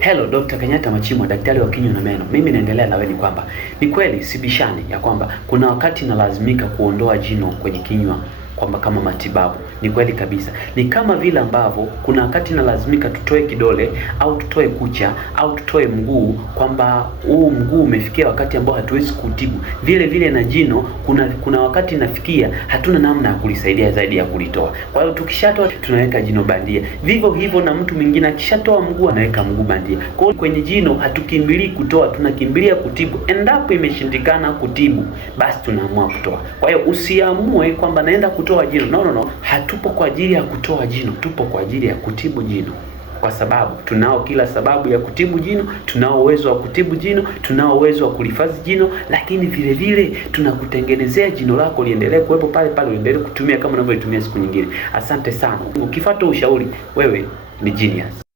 Hello, Dr. Kenyatta Machimwa, daktari wa kinywa na meno. Mimi naendelea na wewe ni kwamba ni kweli sibishani ya kwamba kuna wakati nalazimika kuondoa jino kwenye kinywa kwamba kama matibabu. Ni kweli kabisa. Ni kama vile ambavyo kuna wakati nalazimika tutoe kidole au tutoe kucha au tutoe mguu, kwamba huu mguu umefikia wakati ambao hatuwezi kutibu. Vile vile na jino kuna wakati nafikia hatuna namna ya kulisaidia zaidi ya kulitoa. Kwa hiyo tukishatoa tunaweka jino bandia. Vivyo hivyo na mtu mwingine akishatoa mguu anaweka mguu bandia. Kwa hiyo kwenye jino hatukimbilii kutoa, tunakimbilia kutibu. Endapo imeshindikana kutibu, basi tunaamua kutoa. Kwa hiyo usiamue kwamba naenda kutoa jino. No. Hatupo kwa ajili ya kutoa jino, tupo kwa ajili ya kutibu jino. Kwa sababu tunao kila sababu ya kutibu jino, tunao uwezo wa kutibu jino, tunao uwezo wa kulihifadhi jino, lakini vile vile tunakutengenezea jino lako liendelee kuwepo pale pale, uendelee kutumia kama unavyotumia siku nyingine. Asante sana. Ukifuata ushauri, wewe ni genius.